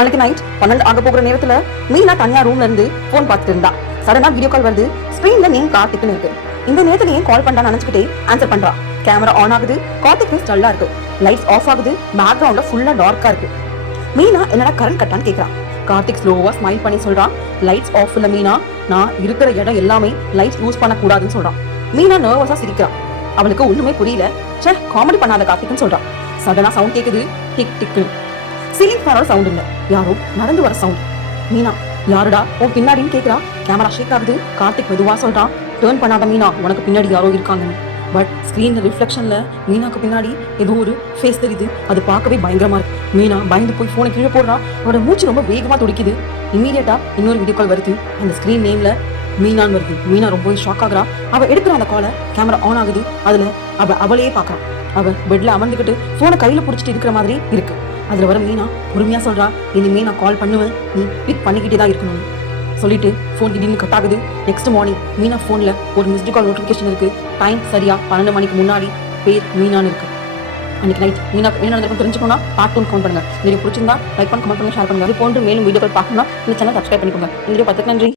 அன்னைக்கு நைட் 12 ஆக போகிற நேரத்துல மீனா தனியா ரூம்ல இருந்து போன் பார்த்துட்டு இருந்தா. சடனா வீடியோ கால் வருது. ஸ்கிரீன்ல நேம் கார்த்திக்னு இருக்கு. இந்த நேரத்துல ஏன் கால் பண்றான்னு நினைச்சுக்கிட்டே ஆன்சர் பண்றா. கேமரா ஆன் ஆகுது. கார்த்திக் ஃபேஸ் டல்லா இருக்கு. லைட்ஸ் ஆஃப் ஆகுது. பேக்ரவுண்ட்ல ஃபுல்லா டார்க்கா இருக்கு. மீனா என்னடா கரண்ட் கட்டான்னு கேக்குறான். கார்த்திக் ஸ்லோவா ஸ்மைல் பண்ணி சொல்றான், லைட்ஸ் ஆஃப் இல்ல மீனா, நான் இருக்கிற இடம் எல்லாமே லைட்ஸ் யூஸ் பண்ண கூடாதுன்னு சொல்றான். மீனா நர்வஸா சிரிக்கிறான். அவளுக்கு ஒண்ணுமே புரியல. சே, காமெடி பண்ணாத கார்த்திக்னு சொல்றான். சடனா சவுண்ட் கேக்குது, டிக் டிக். சீலிங் ஃபேனோட சவுண்ட் இல்ல, யாரோ நடந்து வர சவுண்ட். மீனா, யாருடா உன் பின்னாடின்னு கேக்குறா. கேமரா ஷேக் ஆகுது. கார்த்திக் மெதுவா சொல்றான், டர்ன் பண்ணாத மீனா, உனக்கு பின்னாடி யாரோ இருக்காங்கன்னு. பட் ஸ்கிரீன் ரிஃப்ளெக்ஷன்ல மீனாக்கு பின்னாடி ஏதோ ஒரு ஃபேஸ் தெரியுது. அது பார்க்கவே பயங்கரமா இருக்கு. மீனா பயந்து போய் போனை கீழே போடுறா. அவரோட மூச்சு ரொம்ப வேகமா துடிக்குது. இமீடியட்டா இன்னொரு வீடியோ கால் வருது. அந்த ஸ்கிரீன் நேம்ல மீனான்னு வருது. மீனா ரொம்ப ஷாக் ஆகுறா. அவ எடுக்கிற அந்த காலை, கேமரா ஆன் ஆகுது. அதுல அவளையே பாக்குறான். அவ பெட்ல அமர்ந்துகிட்டு போனை கையில புடிச்சிட்டு இருக்கிற மாதிரி இருக்கு. அதுல வர மீனா பொறுமையா சொல்றா, இனிமே நான் கால் பண்ணுவேன், நீ பிக் பண்ணிக்கிட்டே தான் இருக்கணும் சொல்லிட்டு போன் திடீர்னு கட் ஆகுது. நெக்ஸ்ட் மார்னிங் மீனா போன்ல ஒரு மிஸ்டு கால் நோட்டிபிகேஷன் இருக்கு. டைம் சரியா 12 மணிக்கு முன்னாடி, பேர் மீனான்னு இருக்கு. அன்னைக்கு நைட் மீனா என்ன நடந்திருக்கும் தெரிஞ்சுக்கணும்னா பார்ட் 2 கமெண்ட் பண்ணுங்க. வீடியோ பிடிச்சிருந்தா லைக் பண்ணி கமெண்ட் பண்ணி ஷேர் பண்ணுங்க. அது போன்று மேலும் வீடியோக்கள் பார்க்கணும்னா இந்த சேனல் சப்ஸ்கிரைப் பண்ணிக்கோங்க. இந்த வீடியோ பார்த்துக்கு நன்றி.